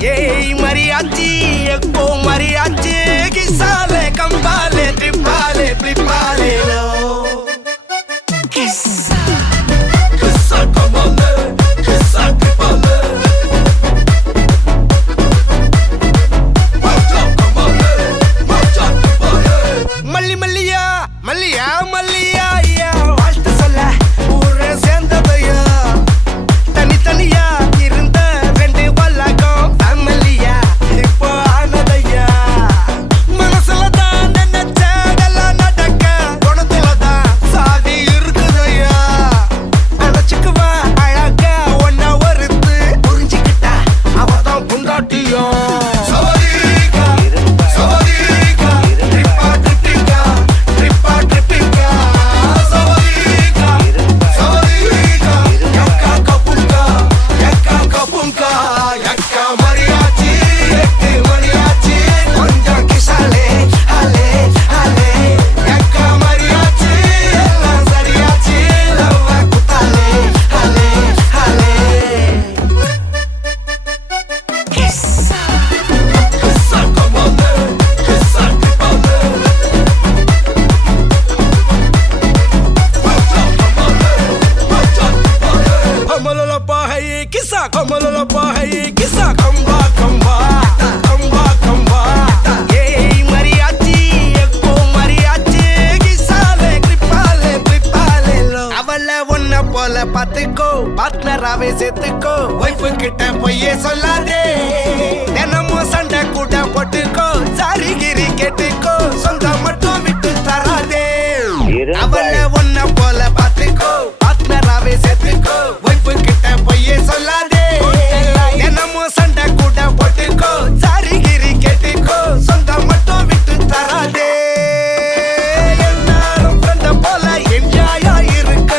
Yey mariachi, eko mariachi, kisale, kambale, tripale, plipale lo. Kissa, kissa kambale, kissa tripale. Macha kambale, macha tripale. Malli malliya, malliya, malliya ya. வாழ்த்து சொல்ல ஊரே சேர்ந்ததையா. தனி தனியா இருந்த ரெண்டு வல்லகம் ஃபேமிலியா இப்போ ஆனதையா. மனசுல தான் நினைச்சதெல்லாம் நடக்க குணத்துல தான் சாதி இருக்குதையா. அழைச்சுக்குவா அழகா ஒன்னா ஒருத்து புரிஞ்சுக்கிட்டா அவதான் புண்டாட்டியா. பாத்துக்கோ பார்ட்னராவே சேர்த்துக்கோ வைஃப் கிட்ட பொய்யே சொல்லாதே தினமும் சண்டை கூட போட்டுக்கோ சாரிகிரி கேட்டுக்கோ சொந்தம் மட்டும் விட்டு தராதே அவள ஒன்ன போல பாத்துக்கோ பார்ட்னராவே சேர்த்துக்கோ வைஃப் கிட்ட பொய்யே சொல்லாதே தினமும் சண்டை கூட போட்டுக்கோ சாரிகிரி கேட்டுக்கோ சொந்தம் மட்டும் விட்டு தராதே எல்லாரும் ஃப்ரெண்ட போல என்ஜாயா இருக்க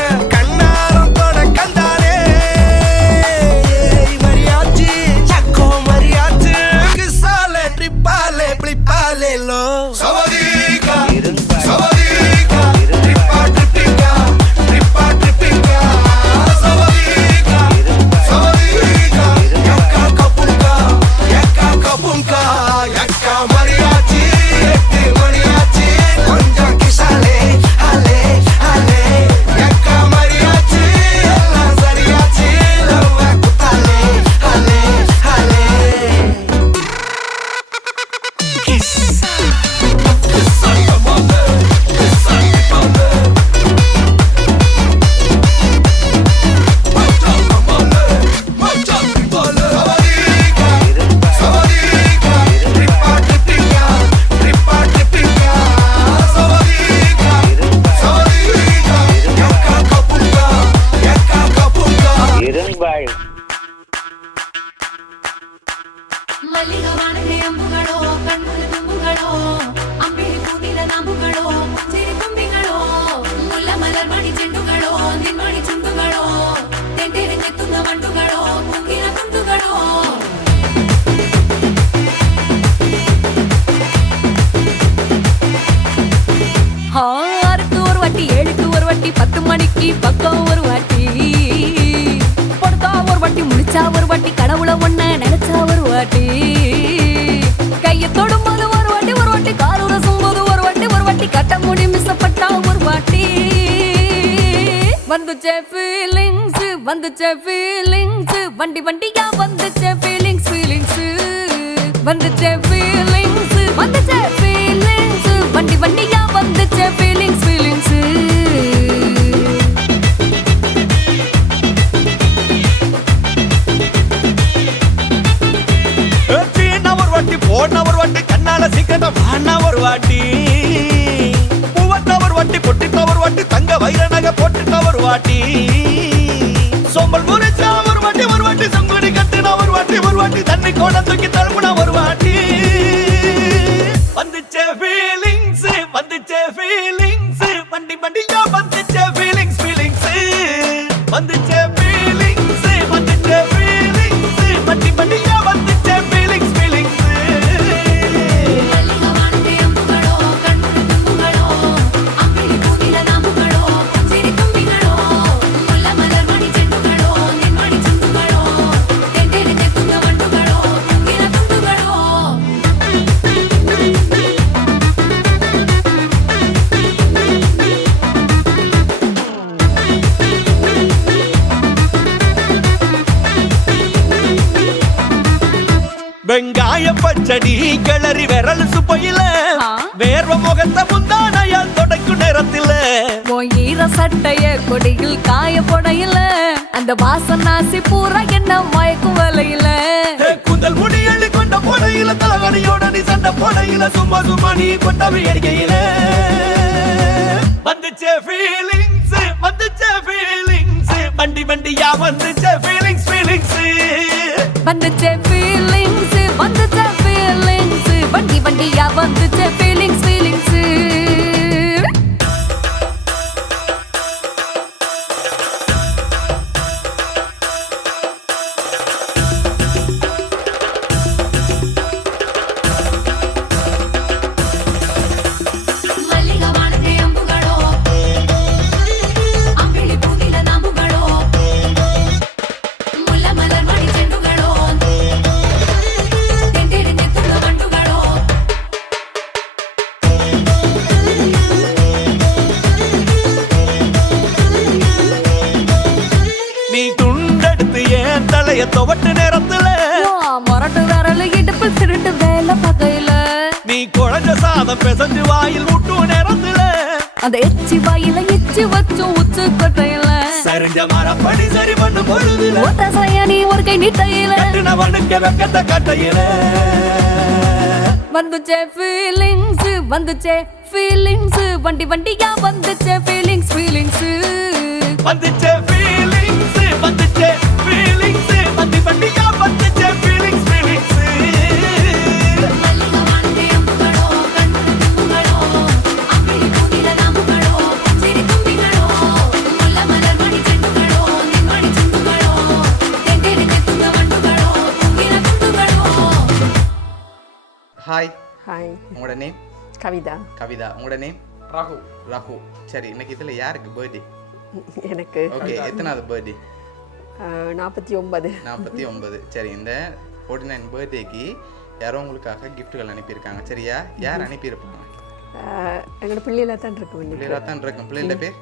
பத்து மணிக்கு பக்கம் ஒரு வாட்டி படுத்தா ஒரு வாட்டி முடிச்சா ஒரு வாட்டி கடவுளை ஒன்ன நினைச்சா ஒரு வாட்டி கைய தொடும்போது ஒரு வாட்டி கால் உரசும் போது ஒரு வாட்டி கட்ட முடி மிசப்பட்டா ஒரு வாட்டி வந்துச்சே ஃபீலிங்ஸ் வண்டி வண்டியா வந்துச்சே ஃபீலிங்ஸ் வந்துச்சே ஃபீலிங்ஸ் வண்டி வண்டியா வந்துச்சே ஃபீலிங்ஸ் போன ஒரு வாட்டி கண்ணால சீக்கிரம் வாண்ணா ஒரு வாட்டி பூவத்த ஒரு வாட்டி பொட்டிட்ட ஒரு வாட்டி தங்க வைர நகை போட்டுட்ட ஒரு வாட்டி சோம்பல் முறிச்சா ஒரு வாட்டி சங்குடி கட்டுனா ஒரு வாட்டி தண்ணி கோட தூக்கி தழுப்புனா ஒரு வாட்டி வந்துச்சே ஃபீலிங்ஸ் வண்டி வண்டியா வந்துச்சே ஃபீலிங்ஸ் வந்துச்சே ஃபீலிங்ஸ் வண்டி வண்டியா வந்துச்சே ஃபீலிங்ஸ் மல்லிகவானே அம்புகளோ கண்ணு தும்புகளோ அம்பிளி பூனில நாம்புகளோ சிரி தும்பிகளோ கிச்சடி கிளறி விரல் சுப்பையில ஆ. வேர்வ முகத்தை முந்தானையால் தொடக்கும் நேரத்தில உன் ஈர சட்டைய கொடியில் காய போடையில அந்த வாசனாசி பூரா என்ன மயக்கும் வலையில குந்தல் முடி அள்ளி கொண்ட போடையில தலகணியோட நீ சண்டை போடையில சும்மா சும்மா நீ கொண்டவை அடிக்கையில வந்துச்சே ஃபீலிங்ஸ் வந்துச்சே ஃபீலிங்ஸ் வண்டி வண்டியா வந்துச்சே ஃபீலிங்ஸ் ஃபீலிங்ஸ் வந்துச்சே ஃபீலிங்ஸ் வந்துச்சே ஃபீலிங்ஸ் வண்டி வண்டியா வந்துச்சே ஃபீலிங்ஸ் ஃபீலிங்ஸ் ಮಲ್ಲಿಗವಾಣದೆ ಅಂಬುಗಳೋ ಅಂಬಿಳಿ ಪೂಗಿಲ ನಾಮುಗಳೋ ಮುಲ್ಲ ಮಲರ್ ಮಣಿ ಚೆಂಡುಗಳೋ ತೆಂಡೆರೆಂದೆ ತುಳ್ಳ ಗಂಟುಗಳೋ நீ துண்டெடுத்து ஏன் தலைய துவட்டு நேரத்துல மொரட்டு விரல் இடுப்பில் திருட்டு வேலை பகையில நீ குழஞ்ச சாதம் பிசைஞ்சு வாயில் விட்டும் நேரத்துல அந்த எச்சி வாயில எச்சி வச்சும் உச்சு கொட்டையில சரிஞ்ச மரப்படி சரி பண்ணு பொழுதுல ஒத்த சையனி ஒரு கை நீட்டையில கட்டினவனுக்கு வெக்கத்த கட்டையில வந்துச்சே ஃபீலிங்ஸ் வந்துச்சே ஃபீலிங்ஸ் வண்டி வண்டியா வந்துச்சே ஃபீலிங்ஸ் ஃபீலிங்ஸ் வந்துச்சே ஃபீலிங்ஸ் வந்துச்சே ஃபீலிங்ஸ் வண்டி வண்டியா வந்துச்சே ஃபீலிங்ஸ் ஃபீலிங்ஸ் ಮಲ್ಲಿಗವಾಣದೆ ಅಂಬುಗಳೋ ಗಂಟುಗಳೋ ಅಂಬಿಳಿ ಪೂಗಿಲ ನಾಮುಗಳೋ ಸಿರಿ ತುಂಬಿಗಳೋ ಮುಲ್ಲ ಮಲರ್ ಮಣಿ ಚೆಂಡುಗಳೋ ನಿಮ್ಮಣಿ ಚೆಂಡುಗಳೋ ತೆಂಡೆರೆಂದೆ ತುಳ್ಳ ಗಂಟುಗಳೋ ಪೂಗಿಲ ಗುಂಡುಗಳೋ ஹாய் ஹாய் உங்களோட நேம் கவிதா கவிதா உங்களோட நேம் ராகு ராகு சரி இன்னைக்கு இதில் யாருக்கு பர்த்டே எனக்கு ஓகே எத்தனாவது பர்த்டே 49 49 சரி இந்த 49 பர்த்டேக்கு யாரோ உங்களுக்காக கிஃப்ட்டுகள் அனுப்பியிருக்காங்க சரியா யார் அனுப்பியிருப்பாங்க எங்களோட பிள்ளையில தான் இருக்கு இன்னைக்கு. பிள்ளைகளாக தான் இருக்கும் பிள்ளைகள பேர்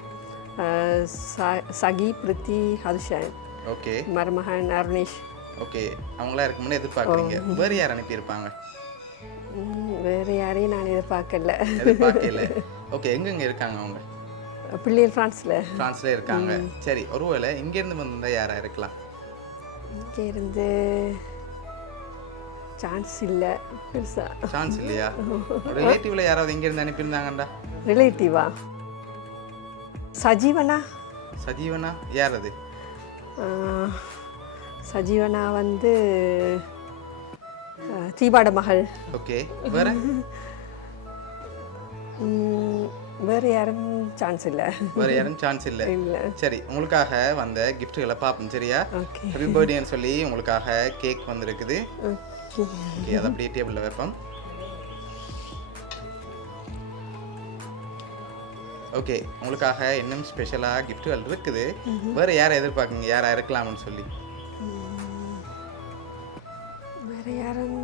சகி பிரித்தி ஹர்ஷன் ஓகே மருமகன் அருணேஷ் ஓகே அவங்களா இருக்கும்னு எதிர்பார்க்குறீங்க வேறு யார் அனுப்பியிருப்பாங்க வேறு யாரையும் நான் எதிர்பார்க்கல எதிர்பார்க்கல ஓகே எங்கெங்க இருக்காங்க அவங்க பிள்ளைகள் ஃப்ரான்ஸில் ஃப்ரான்ஸ்ல இருக்காங்க சரி ஒருவேளை இங்கேருந்து வந்திருந்தா யாரா இருக்கலாம் இங்கே இருந்து சான்ஸ் இல்லை பெருசா சான்ஸ் இல்லையா ரிலேட்டிவ்ல யாராவது இங்கேருந்து அனுப்பியிருந்தாங்கண்டா ரிலேட்டிவா சஜீவனா சஜீவனா யார் அது சஜீவனா வந்து தீபாட மகள் ஓகே வேற வேறு யாரும் சான்ஸ் இல்லை வேற யாரும் சான்ஸ் இல்லை இல்லை சரி உங்களுக்காக வந்த கிஃப்ட்டுகளை பார்ப்போம் சரியா ஓகே ஹாப்பி பர்த்டேன்னு சொல்லி உங்களுக்காக கேக் வந்திருக்குது ஓகே ஓகே அதை அப்படியே டேபிளில் வைப்போம் ஓகே உங்களுக்காக இன்னும் ஸ்பெஷலாக கிஃப்ட்டுகள் இருக்குது வேற யாரை எதிர்பார்க்குங்க யாரா இருக்கலாம்னு சொல்லி வேறு யாரும்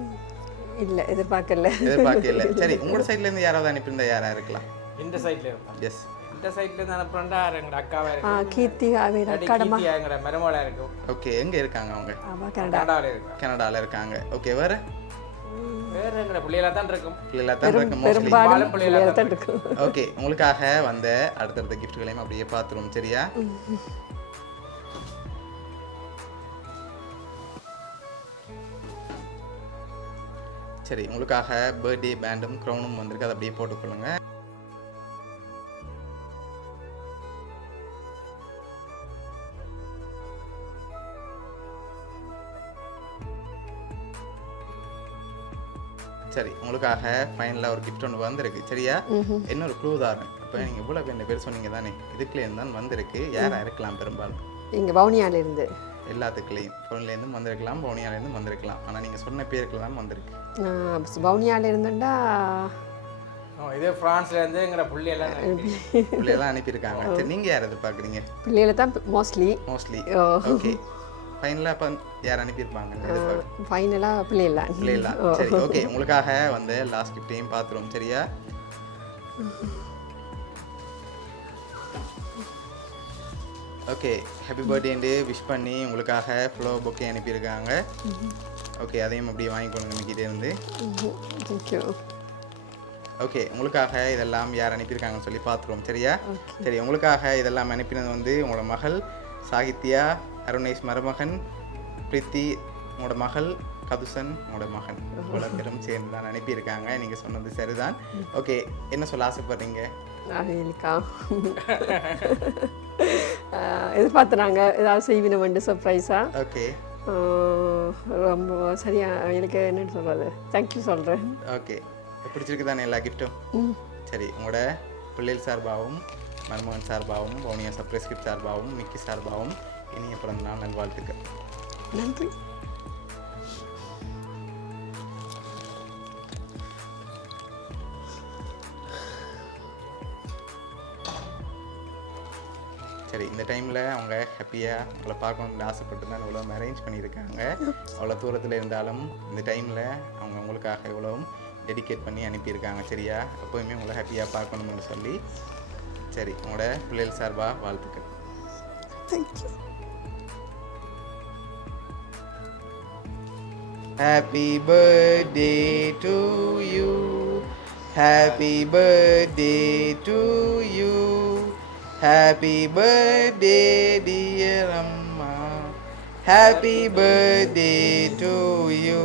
இல்லை எதிர்பார்க்கல எதிர்பார்க்கல சரி உங்களோட சைட்ல இருந்து யாராவது அனுப்பியிருந்தா யாரா இருக்கலாம் இந்த சைட்ல இருப்பா எஸ் இந்த சைட்ல இருந்து அனுப்புறா எங்கட அக்காவா இருக்கு கீர்த்தி ஆவேரா கடமா எங்கட மருமகளா இருக்கும் ஓகே எங்க இருக்காங்க அவங்க ஆமாம் கனடா கனடால இருக்கு கனடால இருக்காங்க ஓகே வேற வேற எங்கட பிள்ளைகளா தான் இருக்கும் பிள்ளைகளா தான் இருக்கு மோஸ்ட்லி பெரும்பாலும் பிள்ளைகள் தான் இருக்கும் ஓகே உங்களுக்காக வந்த அடுத்தடுத்த கிஃப்ட்களையும் அப்படியே பார்த்துருவோம் சரியா சரி உங்களுக்காக பர்த்டே பேண்டும் க்ரௌனும் வந்திருக்கு அதை அப்படியே போட்டுக்கொள்ளுங்க சரி உங்களுக்காக ஃபைனலாக ஒரு கிஃப்ட் ஒன்று வந்திருக்கு சரியா இன்னொரு க்ளூ தான் இப்போ நீங்கள் இவ்வளோ பேர் சொன்னீங்க தானே இதுக்குலேருந்து தான் வந்திருக்கு யாரா இருக்கலாம் பெரும்பாலும் இங்கே வவுனியால இருந்து எல்லாத்துக்குள்ளேயும் ஃபோன்லேருந்தும் வந்திருக்கலாம் பவுனியாலேருந்தும் வந்திருக்கலாம் ஆனால் நீங்கள் சொன்ன பேருக்குள்ள தான் வந்திருக்கு வவுனியால இருந்துட்டா இது பிரான்ஸ்ல இருந்து எங்கட பிள்ளையெல்லாம் பிள்ளையெல்லாம் அனுப்பியிருக்காங்க சரி நீங்கள் யார் எதிர்பார்க்குறீங்க பிள்ளைகளை தான் மோஸ்ட்லி மோஸ்ட்லி ஓகே ஃபைனலாக இப்போ யார் அனுப்பியிருப்பாங்க ஃபைனலாக பிள்ளைலாம் பிள்ளைலாம் சரி ஓகே உங்களுக்காக வந்து லாஸ்ட் கிஃப்டையும் பார்த்துருவோம் சரியா ஓகே ஹாப்பி பர்த்டேன்னு விஷ் பண்ணி உங்களுக்காக ஃப்ளோ பொக்கே அனுப்பியிருக்காங்க ஓகே, அதையும் அப்படியே வாங்கிக்கொண்டு நம்மக்கிட்டே இருந்து. தேங்க்யூ. ஓகே, உங்களுக்காக இதெல்லாம் யார் அனுப்பியிருக்காங்கன்னு சொல்லி பார்த்துருவோம். சரியா? சரி, உங்களுக்காக இதெல்லாம் அனுப்பினது வந்து உங்களோட மகள் சாகித்யா, அருணேஷ் மருமகன், பிரீத்தி உங்களோட மகள், கதுசன் உங்களோட மகன், இவ்வளோ பேரும் சேர்ந்து தான் அனுப்பியிருக்காங்க. நீங்கள் சொன்னது சரிதான். ஓகே, என்ன சொல்ல ஆசைப்படுறீங்க? இல்லைக்கா எதிர்பார்த்துறாங்க ஏதாவது செய்வினவண்டு சர்ப்ரைஸாக. ஓகே ரொம்ப சரியா எனக்கு என்னன்னு சொல்கிறது, தேங்க்யூ சொல்கிறேன். ஓகே, பிடிச்சிருக்கு தானே எல்லா கிஃப்ட்டும்? சரி, உங்களோட பிள்ளைகள் சார்பாகவும் மருமகன் சார்பாகவும் பவுனியா சர்ப்ரைஸ் கிஃப்ட் சார்பாகவும் மிக்கி சார்பாகவும் இனிய பிறந்த நாள் நல்வாழ்த்துக்கள். நன்றி. சரி, இந்த டைமில் அவங்க ஹாப்பியாக உங்களை பார்க்கணுன்னு ஆசைப்பட்டு தான் இவ்வளோ அரேஞ்ச் பண்ணியிருக்காங்க. அவ்வளோ தூரத்தில் இருந்தாலும் இந்த டைமில் அவங்க உங்களுக்காக இவ்வளவும் டெடிகேட் பண்ணி அனுப்பியிருக்காங்க. சரியா? எப்போவுமே உங்களை ஹாப்பியாக பார்க்கணும்னு சொல்லி. சரி, உங்களோட பிள்ளைகள் சார்பாக வாழ்த்துக்கள். Thank you. Happy birthday to you. Happy birthday to you. Happy birthday dear Amma. Happy birthday to you.